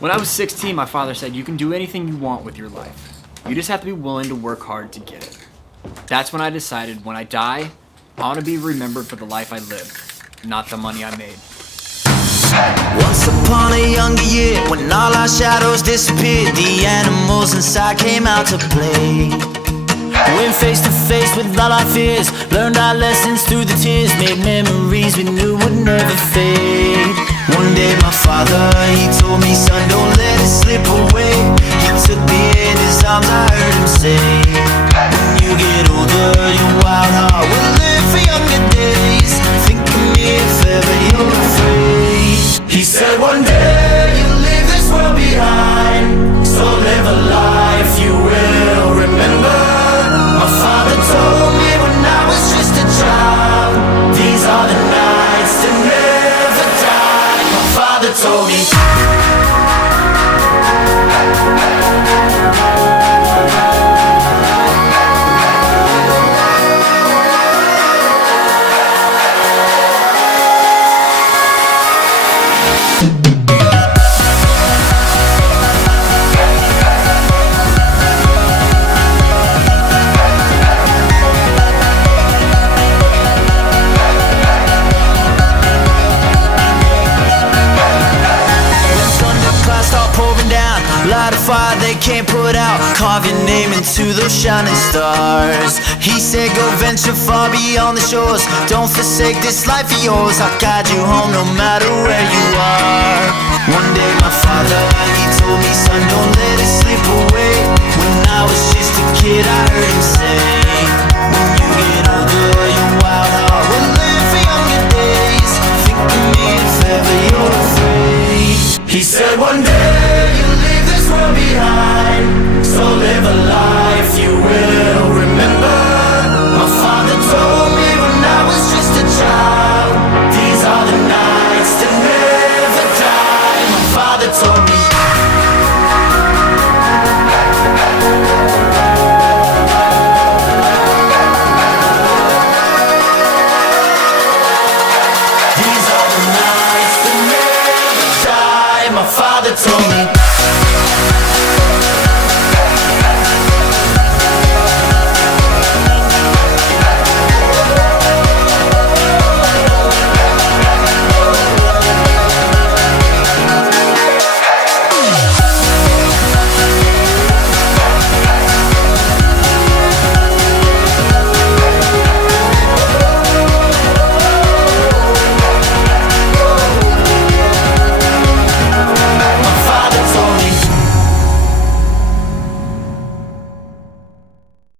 When I was 16, my father said, "You can do anything you want with your life. You just have to be willing to work hard to get it." That's when I decided, when I die, I want to be remembered for the life I lived, not the money I made. Once upon a younger year, when all our shadows disappeared, the animals inside came out to play. Went face to face with all our fears, learned our lessons through the tears, made memories we knew would never fade. One day my father, he told me, "Son, don't let it slip away." He took me in his arms, I heard him say, "When you get older, your wild heart will live for younger days. Think of me if ever you're afraid." He said, "One day you'll leave this world behind, so live a life you will remember." My father told me when I was just a child, "These are the nights that never die." My father told me. Light a fire they can't put out, carve your name into those shining stars. He said, "Go venture far beyond the shores, don't forsake this life of yours. I'll guide you home no matter where you are." One day my father, he told me, "Son, don't let it slip away." When I was just a kid, I heard him say, "When you get older, your wild heart will live for younger days. Think of me if ever you're afraid." He said, "One day you'll leave this world behind, so live a life you will remember." My father told me when I was just a child, "These are the nights that never die." My father told me. These are the nights that never die. My father told me.